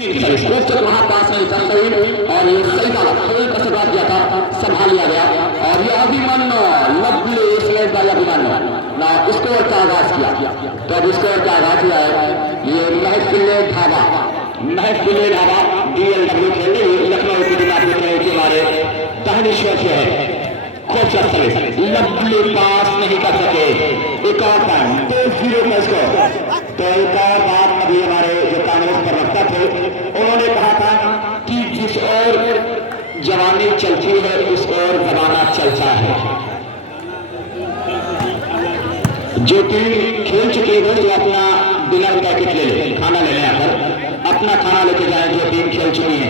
वहां पास नहीं था सही, और ये सही था, सही का सवाल किया था, संभाल लिया गया। और ये Abhimanyu lovely slate by Abhimanyu ना स्कोर का आगाज किया। तो अब स्कोर का आगाज किया है ये महफिले ढाबा, महफिले ढाबा DLW खेल रही है लखनऊ की दिमाग में रहे कि हमारे दानिश्वर से है लवली पास नहीं कर सके। एक और पॉइंट 2-0 का स्कोर। तो एक और बात अभी हमारे जो कांग्रेस प्रवक्ता थे उन्होंने कहा था कि जिस ओर जवानी चलती है उस ओर जमाना चलता है। जो टीम खेल चुके हैं तो अपना डिनर पैकेट ले लें, खाना ले लें, आकर अपना खाना लेके जाए। जो टीम खेल चुकी है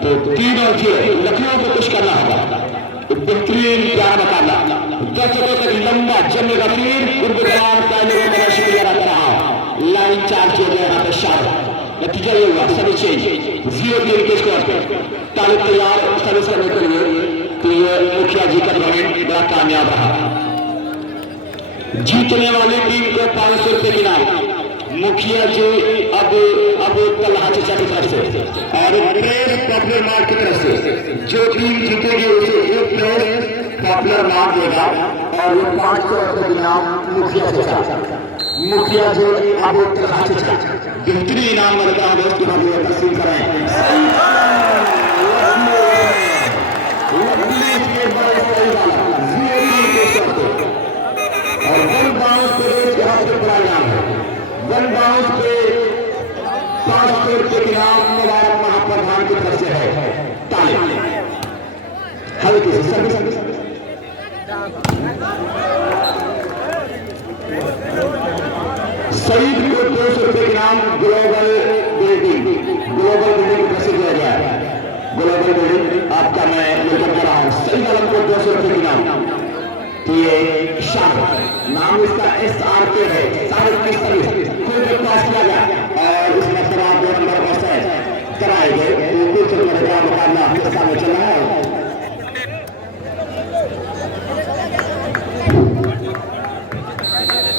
तो 3-0 लखनऊ को कुछ करना होगा। बेहतरीन प्यारा मुकाबला, दर्शकों तक लंबा जंग गंभीर गुरबुजार का लोगों का शुक्रिया अदा कर रहा हूं। लाइन चार्ज किया गया यहाँ पे शायद नतीजा ये हुआ सभी चेंज 0-3 के स्कोर पे तालिब तैयार सर्विस करने के लिए। तो ये मुखिया जी का कमेंट बड़ा कामयाब रहा। जीतने वाली टीम को 500 रुपए की इनाम मुखिया जी अब तलहा चचा की तरफ से और प्रेस पॉपुलर मार्ट की तरफ से जो टीम जीतेगी उसे एक प्रेस पॉपुलर मार्ट देगा और ये 500 रुपए की इनाम मुखिया चचा, मुखिया जी अब तलहा चचा बेहतरीन इनाम मिलता है दोस्तों। हम ये तस्लीम करें और वन बाउंस पे यहाँ पे बड़ा इनाम है। वन बाउंस पे 500 रुपए के इनाम मुबारक महाप्रधान की तरफ से है। ताली हल्की से शहीद को 200 रुपए के इनाम ग्लोबल बिल्डिंग की तरफ से दिया गया है। ग्लोबल बिल्डिंग आपका मैं लेकर कर रहा हूँ। शहीद आलम को 200 रुपए के इनाम। ये शाह नाम इसका SRK है। सारे किस तरह पास किया गया और इसमें शराब 2 नंबर पर से कराए गए। तो कुछ का मुकाबला आपके सामने चल रहा है।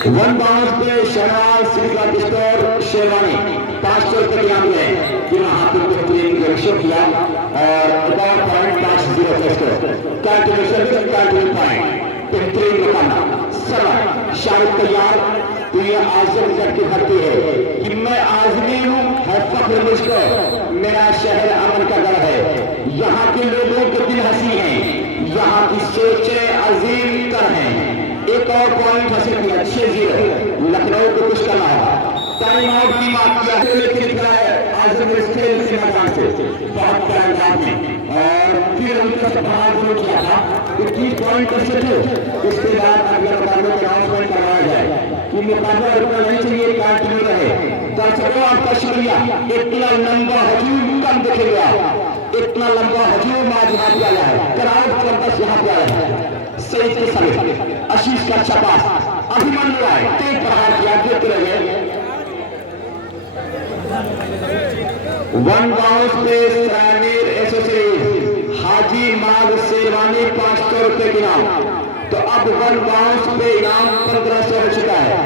वन बाउंस पे शहनाज सिंह स्टोर शेरवानी 500 रुपए के नाम है कि वहां पर बेहतरीन गिरफ्तार किया और पॉइंट 5-0 का स्कोर कैल्कुलेशन पॉइंट बेहतरीन मुकाबला। सरल शाहरुख तैयार। तो ये आजमगढ़ की धरती है कि मैं आजमी हूँ है फख्र मुझको, मेरा शहर अमन का गढ़ है। यहाँ के लोगों के दिल हंसी हैं, यहाँ की सोचें अजीम तर हैं। एक और पॉइंट हासिल किया 6-0 लखनऊ को कुछ करना होगा। टाइम आउट की बात किया है लेकिन आजमगढ़ खेल के मैदान से बहुत प्यार में और फिर उनका सफाया किया था कि 30 पॉइंट कैसे थे। इसके बाद अगले मुकाबले का अनाउंसमेंट करवाया जाए कि मुकाबला रुकना नहीं चाहिए, कंटिन्यू रहे। दर्शकों आपका शुक्रिया। इतना लंबा हजूम कम देखेगा, इतना लंबा हजूम आज यहाँ पे आया है। क्राउड जबरदस्त यहाँ पे आया है। सही के समय आशीष का छपास अभिमन्यु राय तेज प्रहार किया देते रहे। वन बाउंस पे सैनिर एसोसिएशन हाजी माग शेरवानी 500 रुपए के इनाम। तो अब वन बाउंस पे इनाम 1500 हो चुका है।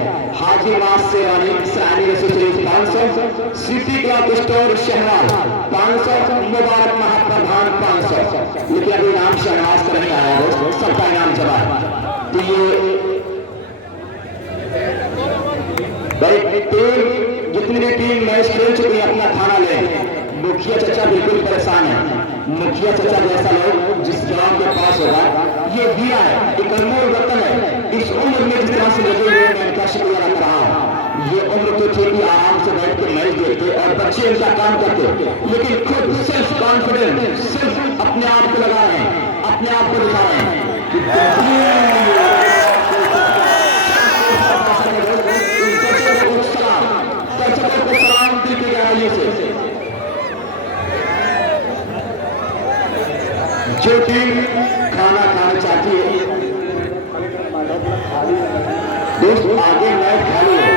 हाजी माग शेरवानी सैनिर association 500, city club store Shahnaz 500, Mubarak महाप्रधान 500। लेकिन अभी इनाम शहनाज का नहीं आया दोस्तों, सबका इनाम चला है। तो ये टीम जितनी भी टीम मैच खेल चुकी है अपना खाना ले। मुखिया चचा बिल्कुल परेशान है। मुखिया चचा जैसा लोग जिस गांव के पास होगा ये दिया है, एक अनमोल रतन है। इस उम्र में जिस तरह से लगे हुए मैं इनका शुक्रिया अदा कर रहा हूँ। ये उम्र तो थी कि आराम से बैठ के मैच देखते और बच्चे इनका काम करते, लेकिन खुद सेल्फ कॉन्फिडेंट सिर्फ अपने आप को लगा रहे हैं, अपने आप को दिखा रहे हैं। जो टीम खाना खाना चाहती है दोस्त आगे मैच खाली है,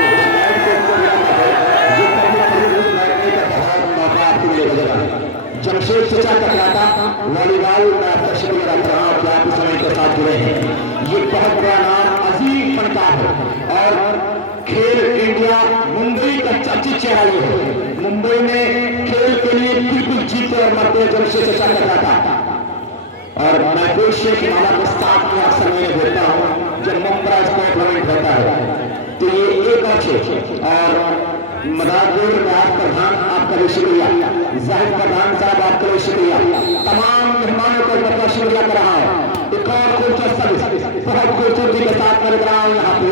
मौका आपको मिलेगा। जमशेद चचा टकराता वॉलीबॉल में आपका शुक्रिया रख रहा हूँ कि आप इस समय के साथ जुड़े हैं। ये बहुत बड़ा नाम अजीम फनकार है और खेल इंडिया मुंबई का चर्चित चेहरा है। मुंबई में खेल से चर्चा कर रहा था और मैं कोई शेख माला के साथ में अक्सर मैं देखता हूँ जब मुंबई स्पोर्ट टूर्नामेंट होता है तो ये एक अच्छे और मदारपुर राज प्रधान आपका भी शुक्रिया, जाहिद प्रधान साहब आपका भी शुक्रिया, तमाम मेहमानों को मैं शुक्रिया कर रहा हूँ। एक और खूबसूरत बहुत खूबसूरती के साथ मैं लग रहा हूँ यहाँ पे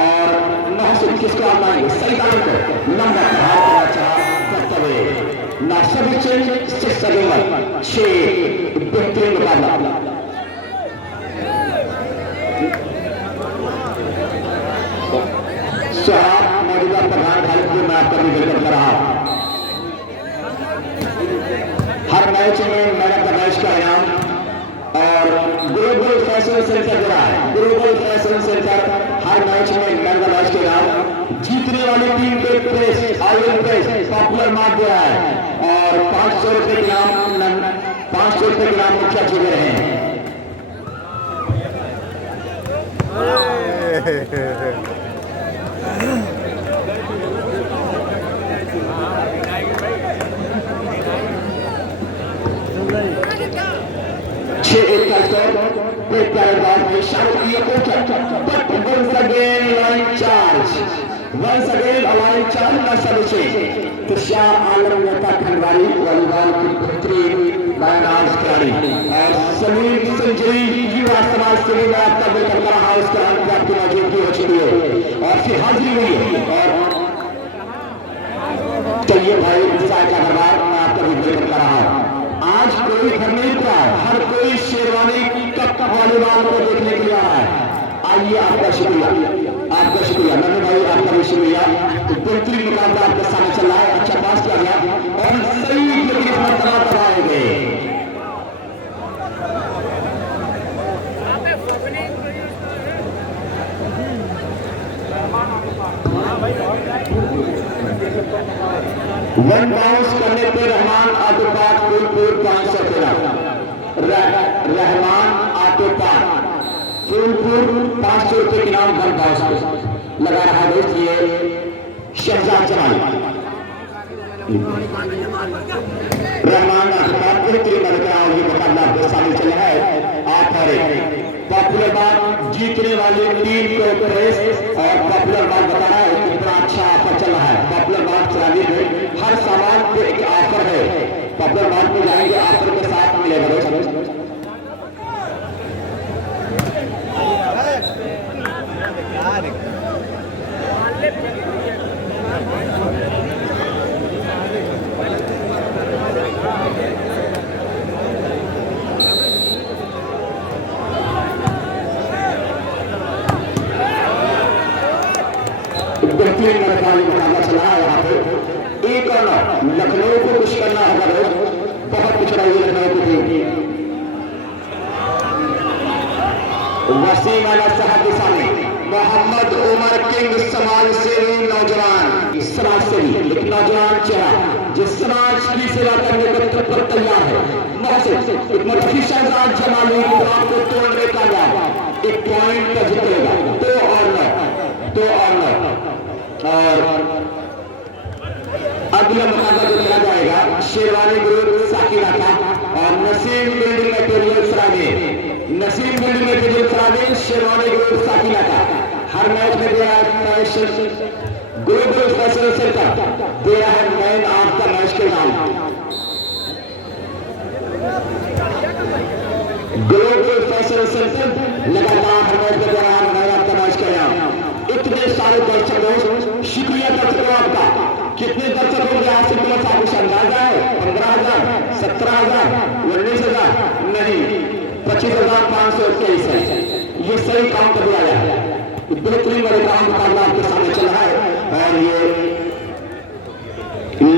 और महसूस किसको आप मानेंगे सही दाम को नंबर करते हुए ना सभी चेंज 6 बेहतरीन मुकाबला। मौजूदा प्रधान भारत में आपका भी वेलकम कर रहा हूं। हर मैच में मैन ऑफ द मैच का इनाम और ग्लोबल फैशन सेंटर दे रहा है। ग्लोबल फैशन सेंटर हर मैच में मैन ऑफ द मैच के इनाम जीतने वाली टीम को press oil press popular mark दे रहा है और 500 रुपए के इनाम 500 रुपए के इनाम मुख्य चुके रहे हैं। आलम नेता खंडवारी वॉलीबॉल की बेहतरीन बायनाज खिलाड़ी और सलीम सेंचुरी युवा समाज सेवी में आपका वेलकम कर रहा है। उसके अंत आपकी मौजूदगी हो चुकी है और फिर हाजिरी हुई है और चलिए भाई विशाल का दरबार मैं आपका भी वेलकम कर रहा हूँ। आज कोई घर नहीं रुका है, हर कोई शेरवानी कप वॉलीबॉल को देखने के लिए आ रहा है। आइए आपका शुक्रिया, आपका शुक्रिया नन्हे भाई, आपका भी शुक्रिया। तो बेहतरीन मुकाबला आपके सामने चल रहा है, अच्छा पास किया गया और सही मरतबा कराए गए। वन बाउंस करने पे Rahman auto park Phulpur 500 Rahman auto park Phulpur 500 रुपए के नाम वन बाउंस लगा रहा है दोस्त। ये शहजाद जमाल रहमान ऑटो पार्क बेहतरीन ये मुकाबला आपके सामने चला है। आप हर पॉपुलर बात जीतने वाली टीम को प्रेस और पॉपुलर बात बता रहा है कितना अच्छा ऑफर चल रहा है। पॉपुलर बात चलाने में हर सामान पे एक ऑफर है। पॉपुलर बात में जाएंगे ऑफर के साथ मिलेगा दोस्त। बेहतरीन मुकाबला चला है यहाँ पे। एक और लखनऊ को कुछ करना होगा दोस्त, बहुत कुछ रही लखनऊ की टीम। वसीम अला साहब के सामने मोहम्मद उमर किंग समाज सेवी नौजवान समाज सेवी एक नौजवान चेहरा जिस समाज की सेवा करने को तैयार है। एक मदफी शहजाद जमाली को तोड़ने का काम एक पॉइंट पर जीतेगा तो और और अगला मुकाबला जो खेला जाएगा शेरवानी ग्रुप साकिरा का और नसीम बिल्डिंग मटेरियल फरागे शेरवानी ग्रुप साकिरा का। हर मैच में दे रहा है ग्लोबल फैशन सेंटर दे रहा है मैन ऑफ द मैच के नाम। ग्लोबल फैशन सेंटर लगातार हर मैच में दे रहा है मैन ऑफ द मैच के नाम। इतने सारे दर्शक शुक्रिया दर्शकों आपका। कितने दर्शक होंगे आज से तुम्हें आपको अंदाजा है? 15,000 17,000 19,000 नहीं 25,521 है। ये सही काम कर दिया गया है। बेहतरीन वाले काम मुकाबला आपके सामने चल रहा है और ये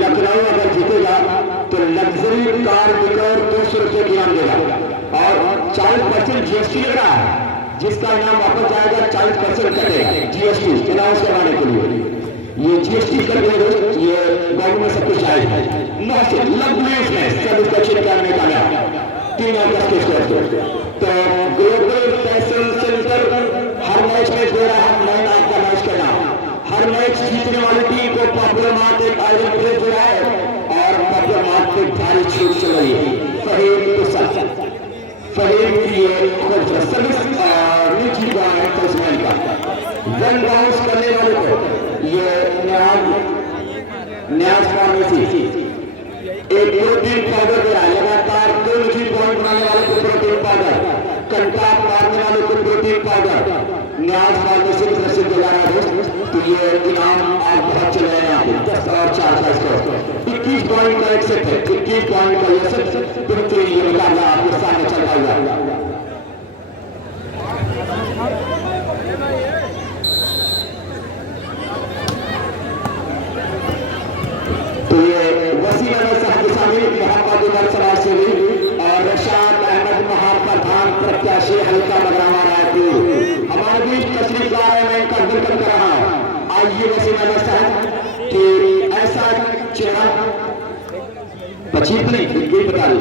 लखनऊ अगर जीतेगा तो लग्जरी कार बिकर 200 रुपए की इनाम देगा और 40% जीएसटी लग रहा है जिसका इनाम वापस जाएगा। 40% कटेगा जीएसटी अनाउंस करवाने के लिए। ये जीएसटी करने ये गवर्नमेंट सब कुछ आएगा सब इसका चेक करने का 3 अगस्त के स्कोर। तो ग्लोबल फैशन सेंटर हर मैच में दे रहा है मैन ऑफ द मैच का नाम। हर मैच जीतने वाली टीम को पॉपुलर मार्ट एक आइटम दे रहा है और पॉपुलर मार्ट पे भारी छूट चल रही है। फहीम की सर्विस नीचे का वन बाउंस करने वाले को ये न्याज फार्मेसी एक प्रोटीन पाउडर दे रहा है लगातार 2 नीचे पॉइंट बनाने वाले को प्रोटीन पाउडर कंटाप मारने वाले को प्रोटीन पाउडर न्याज फार्मेसी की तरफ से दिया जा रहा है दोस्त। तो ये इनाम आप बहुत चल रहे हैं यहाँ पे 10 और 4 का स्कोर 21 पॉइंट का एक सेट है 21 पॉइंट का ये सेट बेहतरीन ये मुकाबला आपके सामने चल रहा है। तो ये वसीम अहमद साहब के सामने मोहम्मद उमर सराज से भी और रशाद अहमद महाप्रधान प्रत्याशी हल्का बगरावा रायपुर हमारे बीच तशरीफ ला रहे हैं। मैं इनका वेलकम कर रहा हूँ। आइए वसीम अहमद साहब कि ऐसा चेहरा 25 नहीं 21 बता दी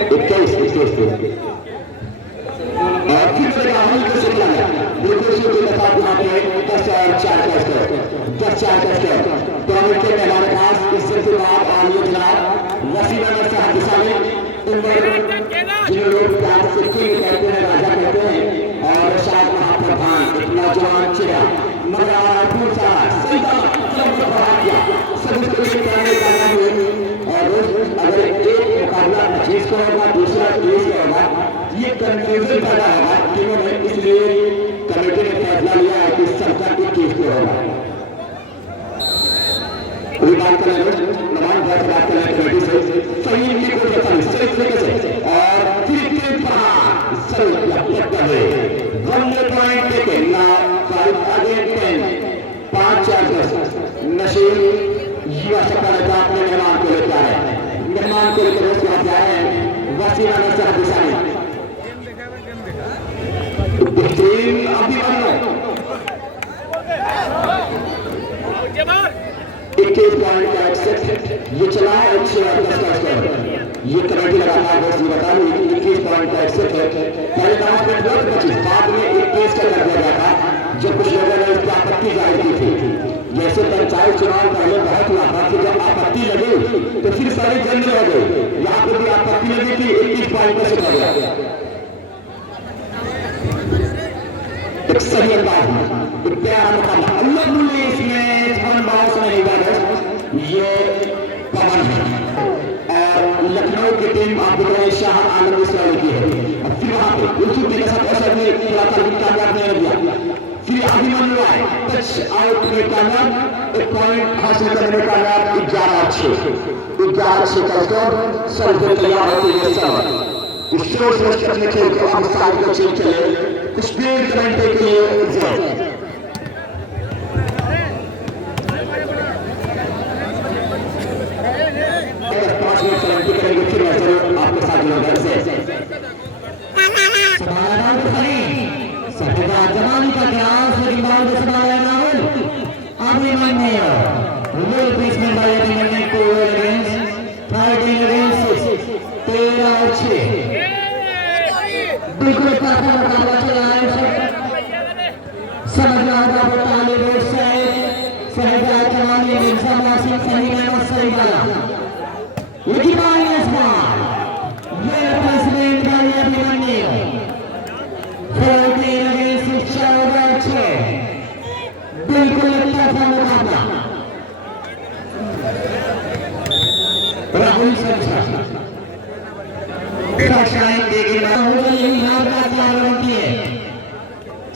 21 और फिर से राहुल को चला गया बिल्कुल से के साथ यहाँ पे 10 और 4 का स्कोर 10-4 का स्कोर। तो हम इनके हमारे पास इससे के बाद आलिया जनाब वसीम अहमद साहब के सामने जिन्हें लोग प्यार से किंग कहते हैं राजा कहते हैं और शायद महाप्रधान एक नौजवान चेहरा मगर रायपुर साहब सही सब उसको करने का और अगर एक मुकाबला 25 का होगा दूसरा 30 का होगा ये कंफ्यूजन पैदा होगा टीमों में। इसलिए कमेटी ने फैसला लिया है कि सरकार की केस पे होगा कोई बात करें नमान बात करें कमेटी से सही की कोई पता नहीं सही तरीके से और फिर वनडे पॉइंट टेके ना 5 अगेन 10 5-4-10 नशीर युवा सपा नेता अपने मेहमान को लेकर आ रहे हैं। मेहमान को लेकर उसके बाद जा रहे हैं वसीम अहमद साहब के सामने बेहतरीन अभिमन्यु 21 पॉइंट का एक सेट ये चला है 110 का स्कोर। ये कमेटी लगातार बस ये बता रही 21 पॉइंट का एक सेट है। पहले लास्ट में 25 बाद में 21 का कर दिया गया था जब कुछ लोगों ने इस पर आपत्ति जाहिर की थी। जैसे पंचायत चुनाव पहले बहुत हुआ था कि जब आपत्ति लगी तो फिर सारे जंग हो गए। यहाँ पर भी आपत्ति लगी थी 21 पॉइंट का सेट हो गया एक सही अंदाज में एक प्यारा मुकाबला अल्लाह ने इसमें वन बाउंस नहीं हुआ ये पवन है और लखनऊ की टीम आप देख रहे हैं शाह आलम इसराइल की है और फिर वहां पे यूसुफ के साथ असर में कामयाब नहीं दिया फिर अभिमन्यु आए टच आउट में कामयाब एक पॉइंट हासिल करने में कामयाब 11-6 का स्कोर सर्व तैयार होते हुए सब इस शोर से करने के लिए हम साथ को चेक चले कुछ देर घंटे के लिए आपके साथ जवानी का प्रयास लेकिन बाल को संभाला Rahul Abhimanyu well placement by Abhimanyu को अगेंस्ट फाइटिंग अगेंस्ट 13-6 बिल्कुल काफी मुकाबला चला है समझना होगा तालिब सहजा जवानी मिर्जा नासिर सही में सही वाला लेकिन minus 1 well placement by Abhimanyu 14-6 बिल्कुल तरफा मुकाबला राहुल शायद देखें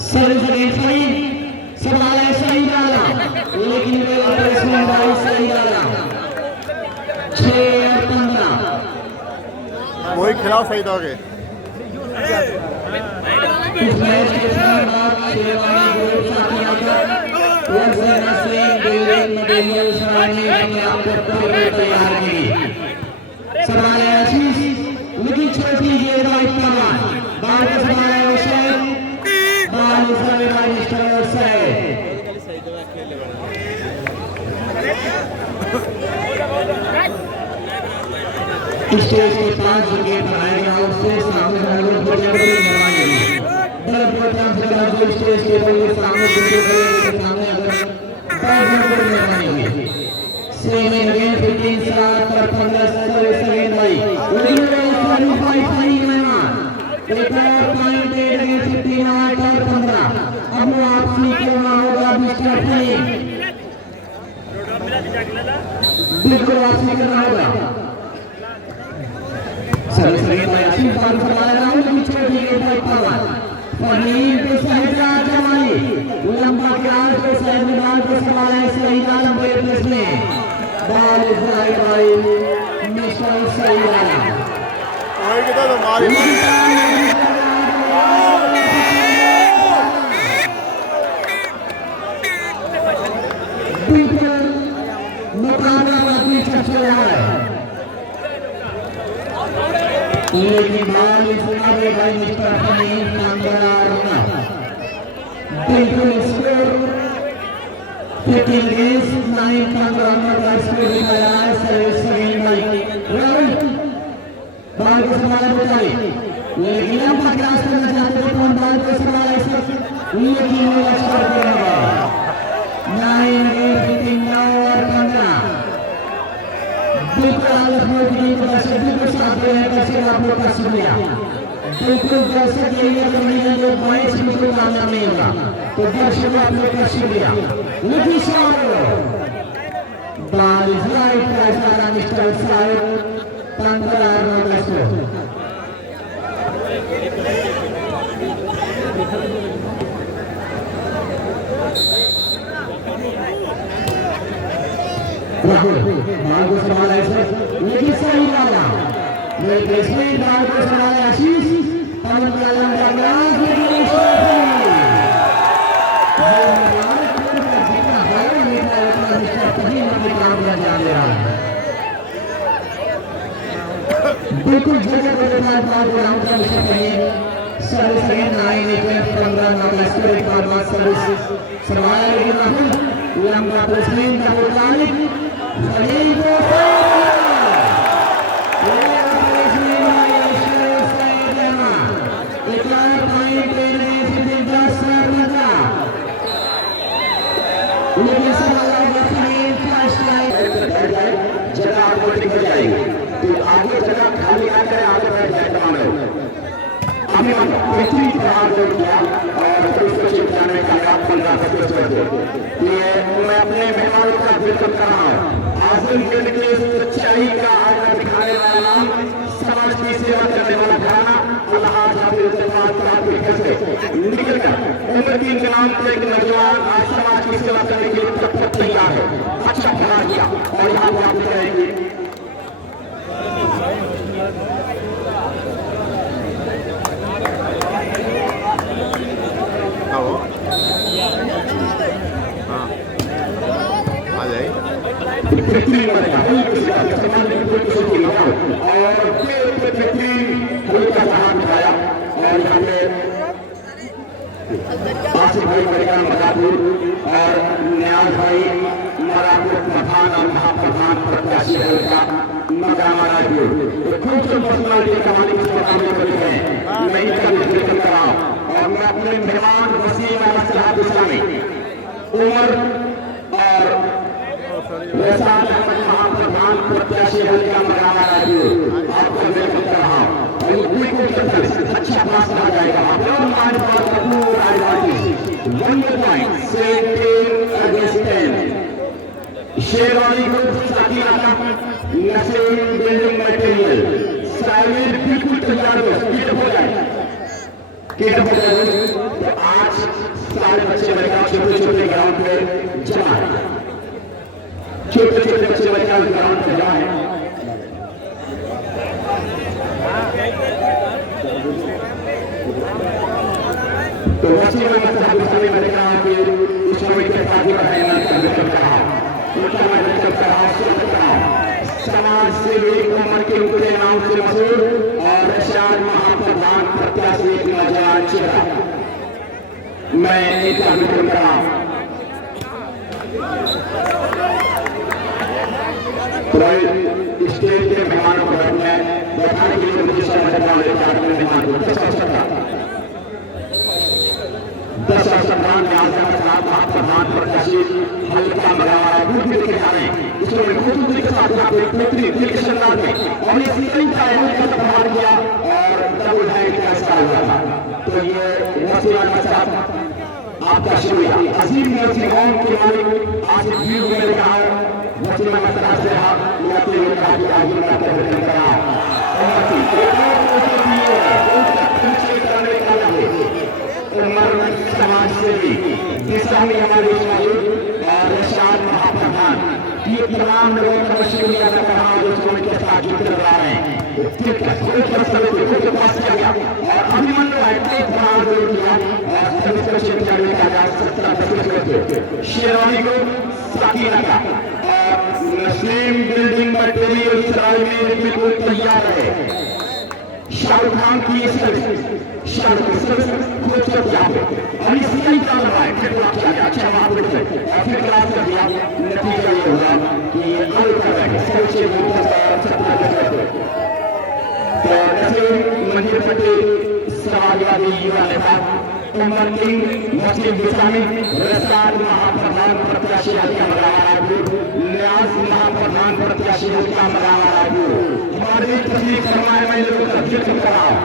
सर्विस अगेंस्ट फरीद संभाला सही डाला लेकिन सही डाला 6-15 वही खिलाओ सही दोगे इस मैच के बाद शेरवानी ग्रुप साथी आकर तैयार की संभाले आशीष लेकिन छोटी गेंद इस्तेमाल बाल का संभाला हुसैन बाल स्टेज के 5 विकेट बनाए गए उससे सामने स्टेज के सामने सामने अगर Swimming again 15 start for 15 service again by Winner 45 signing line paper point 8 against 15 और 15 अब वो आपसी करना होगा मिस्टर फहीम बिल्कुल आपसी करना होगा सर्विस again by आशीष पाल फरमाया राहुल की छोटी गेंद पर पवन फहीम के सहजा जमाई लंबा क्रास को साइड में डाल कर संभाला सही लंबे प्लेस में ball is right by mister Saiwala वही किधर तो मारी बिल्कुल मुकाबला काफी चल रहा है लेकिन ball is right by mister Fahim number बिल्कुल स्कोर 15 is 9 15 का स्कोर दिखाया है service again by Rahul ball को संभाला बताई लेकिन लंबा क्रॉस करना चाहते थे कौन बॉल को संभाला इस लेकिन वो अच्छा कर रहा है 9 15 और 15 बिल्कुल आलस में की तरह से बिल्कुल साथ में कैसे आप लोग का शुक्रिया बिल्कुल दर्शक ये करने के लिए मैच बिल्कुल कामयाब नहीं होगा तो दर्शक आप लोग का शुक्रिया lucky shot ball is right पैसा मिस्टर साइड 15 रन का स्कोर राहुल बॉल को संभाला लेकिन सही वाला ये बेसमेंट बॉल को संभाला आशीष पवन का लंबा ग्रास लेकिन बिल्कुल जगह पर बॉल को आउट कर सकते हैं सर्विस अगेन 9 15 नॉट स्कोर एक बार बाद सर्विस संभाला लेकिन राहुल लंबा प्लेसमेंट का मुताबिक फहीम को जगह आपको दिख जाएगी तो आगे जगह खाली ना करें आगे बढ़ जाए तमाम हमने बेहतरीन प्रहार जोड़ दिया और उसको चिपकाने का काम 15 ये मैं अपने मेहमानों का वेलकम कर रहा हूँ आजम गेंद के सच्चाई का आगे दिखाने वाला नाम समाज की सेवा करने वाला घराना अल्लाह हाफिज कैसे निकल कर उम्र की नाम पर एक नौजवान आज समाज की सेवा करने के लिए तैयार है अच्छा खिला दिया और यहाँ पर आप कहेंगे बेहतरीन बनेगा और बेहतरीन हल्का सा हाथ उठाया और यहाँ पे आसिफ भाई बड़ेगा मदापुर और न्याज भाई मरापुर प्रधान और महाप्रधान प्रत्याशी हल्का मकामा राजपुर खूबसूरत पर्सनालिटी का मालिक इस मकाम में बने हैं मैं इनका भी जिक्र कर रहा हूँ और मैं अपने मेहमान वसीम अहमद इस्लामी उमर और महाप्रधान प्रत्याशी हल्का मकामा राजपुर आपका वेलकम कर रहा हूँ अच्छा पास आ जाएगा शेरवानी ग्रुप साथी आता नसीम बिल्डिंग मटेरियल साइलेंट बिल्कुल तैयार हो किट हो जाए तो आज सारे बच्चे लड़का छोटे छोटे ग्राउंड पे जमा है छोटे छोटे बच्चे लड़का ग्राउंड पे जमा है तो वैसे मैं साहब मैंने कहा कि इस समय के साथ बढ़ाना समाज से एक उम्र के उनके नाम से मशहूर और शायद महाप्रधान प्रत्याशी एक नौजवान चेहरा मैं इनका जिक्र कर रहा हूँ स्टेज के मेहमानों को बैठाने के लिए मुझे मेहमान को 10 प्रधान प्रत्याशी हल्का मकामा राजपुर जा रहे हैं। इसमें खूबसूरती के साथ यहाँ पे बेहतरीन दिल के शानदार में और ये सीजन का है प्रहार किया और डबल हैंड का स्टाइल हुआ था। तो ये नसीब के साथ आपका शुक्रिया। अजीम नसीम के मालिक आज व्यू मैंने कहा नसीम का तरह से आप लाते हुए कहा कि आगे मैं कर रहा हूं और पीछे करने का उम्र समाज से भी इस्लामी हमारे और रशाद महाप्रधान ये तमाम लोगों का शुक्रिया अदा कर रहा हूं जो उनके साथ जुड़ रहे हैं। के पास किया गया और अभिमन्यु किया और शेरवानी को साथी रखा और मुस्लिम बिल्डिंग मटेरियल इसराइल में बिल्कुल तैयार है। शाहरुख खान की खूबसूरत यहाँ पे और इसलिए ही चल रहा है फिर किया गया अच्छा वहां पर और फिर क्लास कर दिया। नतीजा ये होगा कि ये आगे कर रहे हैं सबसे तो ऐसे मंदिर पट्टी समाजवादी युवा नेता उमर सिंह मुस्लिम इस्लामी रसाद महाप्रधान प्रत्याशी न्यास महाप्रधान प्रत्याशी हमारे तस्वीर फरमाए मैं लोगों का जिक्र कर रहा हूँ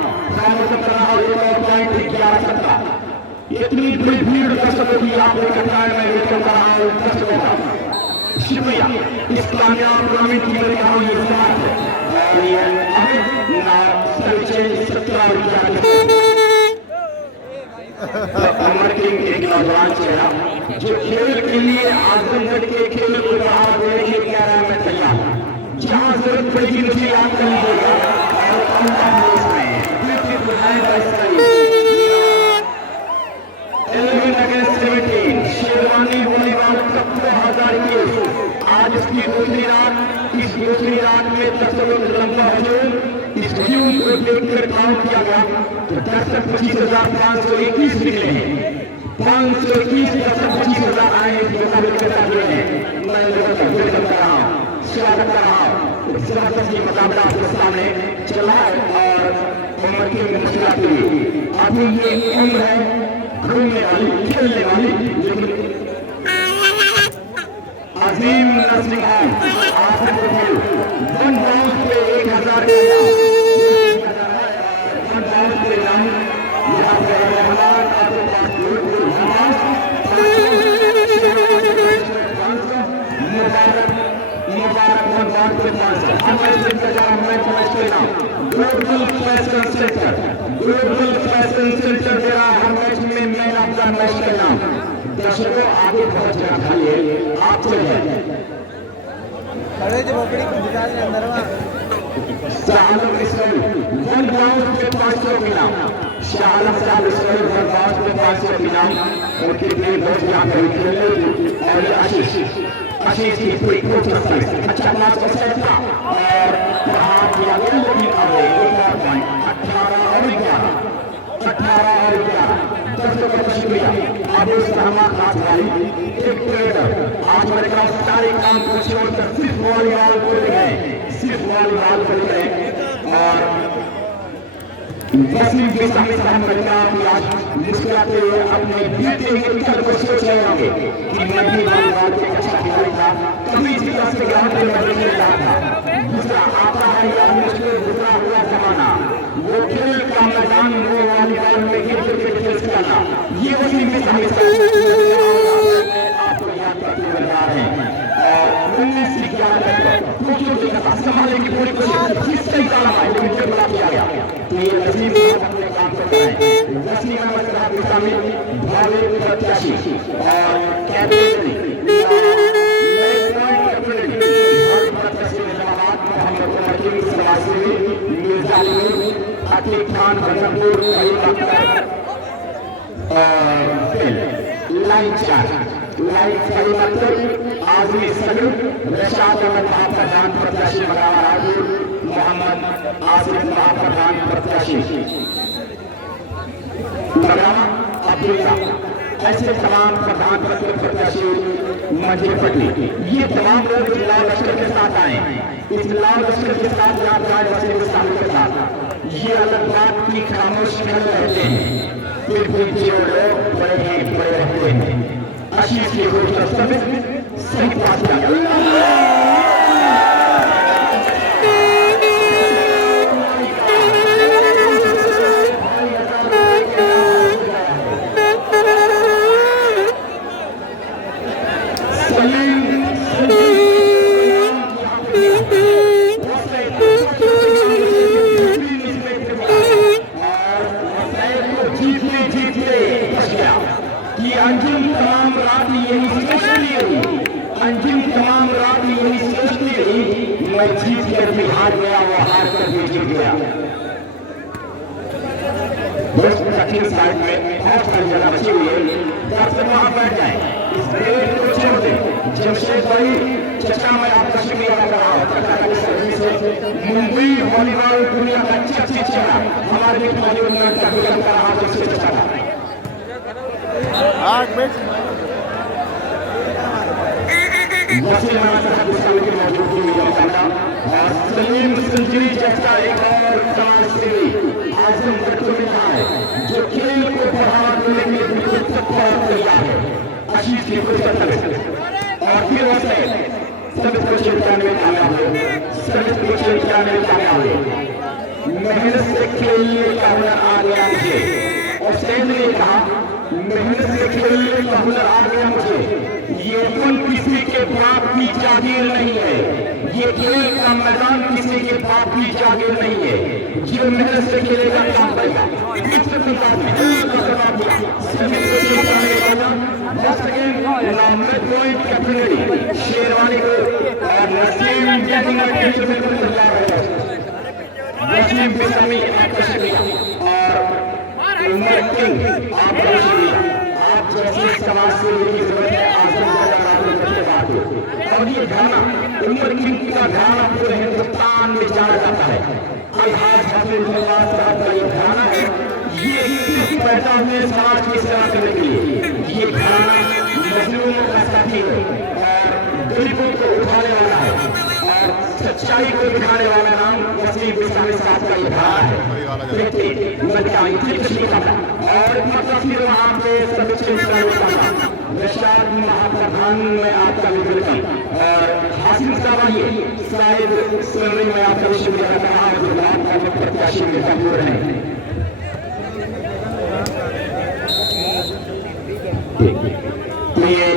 इतनी बड़ी भीड़ दर्शकों की आप मैं लेकर कर रहा हूँ दर्शकों का शुक्रिया। इस कामयाब ग्रामीण की मेरे कहा ये समाज है और ये अमर सिंह एक नौजवान चेहरा जो खेल के लिए आजमगढ़ के खेल को बढ़ावा देने के लिए कह रहा है मैं तैयार हूँ। जहाँ जरूरत पड़ेगी मुझे याद कर लीजिएगा शेरवानी वॉलीबॉल 17,000 की आज इसकी दूसरी रात इस दूसरी रात में दर्शकों लंबा हजूम इस व्यू को देखकर काउंट किया गया तो दर्शक 25,521 निकले हैं। 521 दर्शक 25,000 आए हैं मैं लोगों का वेलकम कर रहा हूँ स्वागत कर रहा हूँ। जबरदस्ती मुकाबला आपके सामने चला है और उम्र की मुश्किल हुई अभी ये उम्र है घूमने वाली खेलने वाली लेकिन अजीम नस्ल है आपको वन राउंड पे 1,000 वन राउंड पे नाम यहाँ पे रहमान आपके पास मुबारक वन राउंड के पास ग्लोबल फैशन सेंटर मेरा हर मैच में मैं आपका मैच करना दर्शकों आगे बहुत जगह खाली है आप चले जाए शाहलम इसराइल वन राउंड पे 500 इनाम शाहलम साहब इसराइल वन राउंड पे 500 इनाम और कितने दोस्त यहाँ पे खेले और आशीष की पूरी कोशिश अच्छा मैच का सेट था और वहाँ किया गया लेकिन अब 18 और 11 दर्शकों का शुक्रिया। अब इस खास वाली एक ट्रेडर आज मेरे पास सारे काम को छोड़कर सिर्फ वॉलीबॉल को गए सिर्फ वॉलीबॉल को गए और वसीम के सामने मुस्कुराते हुए अपने बेटे के कल को सोच रहे होंगे कि मैं भी वॉलीबॉल के अच्छा खिलाड़ी था कभी इस तरह से ग्राउंड में मैं खेल रहा था। दूसरा आता है या मुझे गुजरा हुआ जमाना वो खेल का मैदान वो वॉलीबॉल में क्रिकेट खेल करना ये वसीम के सामने आपको याद करते हुए आ रहे हैं और 19 की संभालने की पूरी कोशिश जिससे डाला है लेकिन जो बड़ा किया गया तो ये नसीब अपने काम करता है। वसीम अहमद साहब के सामने भावे प्रत्याशी और कैप्टन अकीब खान बदरपुर लाइन 4 आजमी सलूक रशाद अहमद महाप्रधान प्रत्याशी राजूर मोहम्मद आसिफ महाप्रधान प्रत्याशी अब्दुल्ला ऐसे तमाम प्रधान प्रत्याशी मंजिल पटली ये तमाम लोग लाल लश्कर के साथ आए इस लाल लश्कर के साथ के साथ ये अलग बात की खामोश कर रहते हैं फिर भी जो लोग बड़े हैं बड़े रहते हैं। आशीष की सही पास किया कि अंजुम तमाम रात यही सोचती रही, अंजुम तमाम रात यही सोचती रही, मैं जीत कर भी हार गया, वो हार कर भी जीत गया। दोस्त दक्षिण साइड में बहुत सारी जगह बची हुई है, जाकर वहां बैठ जाए। इस रेट को छोड़ दे। जमशेद भाई चचा, मैं आपका शुक्रिया कर रहा हूँ। चचा की सर्विस से मुंबई वॉलीबॉल दुनिया का चर्चित चेहरा हमारे टूर्नामेंट का विजय कर रहा है चचा का। सलीम संजरी जैसा एक और आजम जो खेल को बढ़ावा देने के लिए बिल्कुल तैयार है। आशीष की और फिर वैसे सभी कोचिंग में कामयाब हुए, सभी कोचिंग में कामयाब हुए। मेहनत से खेलने का हुनर आ गया मुझे, और सैन ने कहा मेहनत से खेलने का हुनर आ गया मुझे। ये फल किसी के बाप की जागीर नहीं है, ये खेल का मैदान किसी के बाप की जागीर नहीं है। जो मेहनत से खेलेगा काम करेगा। शेरवानी को और नसीम नसीम बिस्मी आपका शुक्रिया और उमर किंग आपका शुक्रिया। आप जैसी समाज सेवी की जरूरत है। और ये गाना उमर किंग का गाना पूरे हिंदुस्तान में जाना जाता है। आज हफीजुल्लाह साहब का ये गाना है, ये सिर्फ पैदा हुए समाज की सेवा करने के लिए। ये गाना मजलूमों का साथी है और गरीबों को उठाने वाला है और सच्चाई को दिखाने वाला नाम नसीब बिस्मी साहब का ये गाना है। और मतलब फिर वहाँ पे रशाद महाप्रधान में आपका विवेचन और हासिल करवाइए शायद सुनने में आपका शुक्रिया कर रहा हूँ जो आपका प्रत्याशी में कमजोर है। तो ये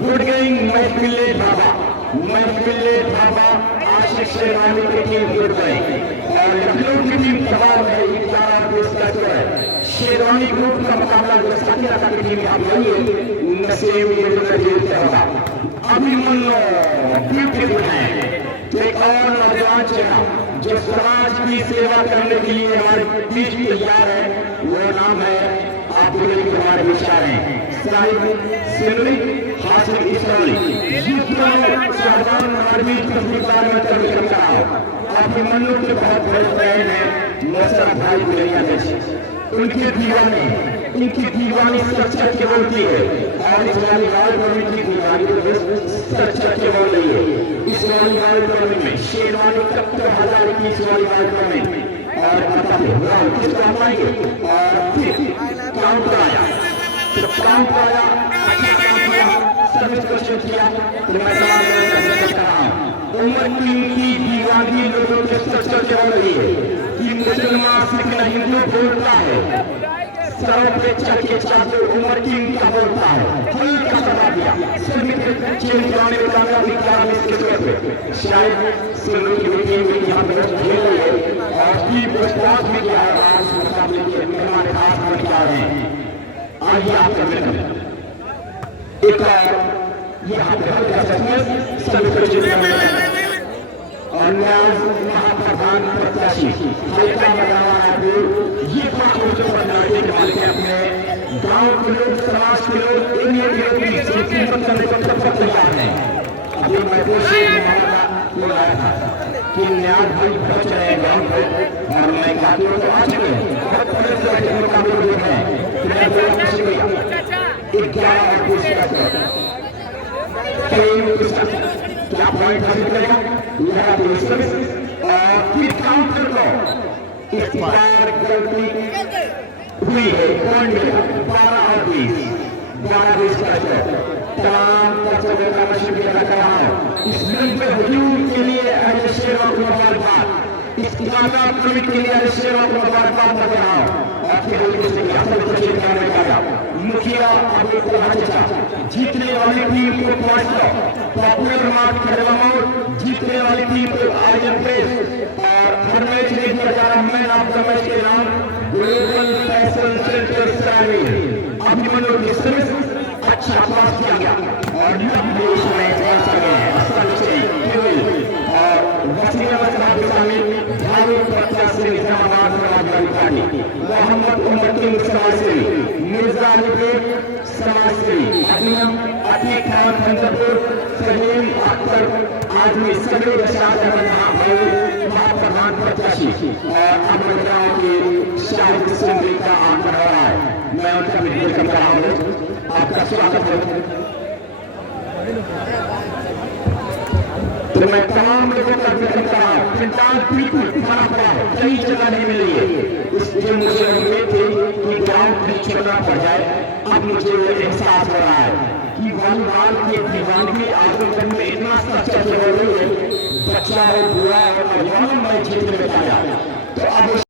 गुड गोइंग महफिले ढाबा आशिक शेरवानी की टीम गुड गोइंग और लखनऊ की टीम दबाव है। 11 पेशकश है। शेरवानी ग्रुप का मुकाबला जो साकिरा की टीम आप जाइए नसीब ये जीतते होगा। अभिमन्यु ब्यूटीफुल है। एक और नौजवान चेहरा जो समाज की सेवा करने के लिए हमारे बीच तैयार है, वो नाम है आप हमारे विचार हैं साहिब सिंधी हासिल इसराइली हमारे बीच तस्वीर में तब्दील कर रहा हूँ। आपके मन्नू के बहुत बड़े फैन है मौसम भाई दुनिया जैसे उनके दीवाने इनकी दीवानी सच के बोलती है और इस वाली लाल टूर्नामेंट की दीवानी सच के बोल रही है। इस वाली लाल टूर्नामेंट में शेरवानी 71,000 की इस वाली लाल टूर्नामेंट और किसको पाएंगे और फिर काउंटर आया तो काउंटर आया अच्छा काम किया सर्विस क्वेश्चन किया तो मैं कर रहा हूँ। उमर की दीवानी लोगों के सच के बोल रही है कि मुसलमान सिख हिंदू बोलता है सर्वोपेक्षा के साथ उमर किंग का बोलता है कोई का जवाब दिया सभी चेंज कराने का विचार इसके साथ शायद सुनने की मीटिंग में यहाँ पर खेल रही है और की विश्वास में क्या है आज मुकाबले के मेहमान खास होने जा रहे हैं। आइए आपका मिलन एक और यहाँ पे सभी परिचित और महाप्रधान प्रत्याशी ये अपने गांव के लोग समाज के लोग तैयार हैं। अभी मैं आया था कि न्याय भाई पहुंच रहे गांव को और मैं गांव को आ चुके हैं क्या पॉइंट हासिल करेगा और फिर काउंटर को इख्तियार गलती हुई है पॉइंट मिला 12 और 20 का स्कोर। तमाम दर्शकों का शुक्रिया अदा कर रहा हूं इस मिल के हजूम के लिए अहले शेरों को मुबारकबाद, इस कामयाब फिल्म के लिए अहले शेरों को मुबारकबाद कर रहा हूं। और फिर हल्के से असल तस्वीर करने का मुखिया अबू चाचा जीतने वाली टीम को पहुंचो पॉपुलर मार्क खड़वाओ, जीतने वाली टीम को आयोजन पेश और हर मैच में दिया जा रहा मैन ऑफ द मैच के नाम ग्लोबल फैशन सेंटर शामिल अभिमन्यु की सर्विस अच्छा पास किया गया और देश में पहुंच गए असल से केवल और वसीला साहब शामिल भाई प्रत्याशी जनाब समाजवादी पार्टी मोहम्मद उमर समाज से मिर्जा अली समाज से अजीम अतीक खान खंडपुर फहीम अख्तर आजमी सभी रशाद अहमद भाई महाप्रधान प्रत्याशी और अमर गांव के शाहिद सिंह का आप कर रहा है। मैं उनका विरोध कर रहा हूँ, आपका स्वागत है। तो मैं तमाम लोगों का विरोध कर रहा हूँ, पिंटाल बिल्कुल खाना पड़ा है, कई जगह नहीं मिल रही है। इसलिए मुझे उम्मीद थी कि ग्राउंड भी छोड़ना पड़ जाए। अब मुझे एहसास हो रहा है कि वॉलीबॉल की दीवानगी आजमगढ़ में इतना चर्चा हो रही है, बच्चा हो बुरा हो, मैं जीतने में पाया तो अब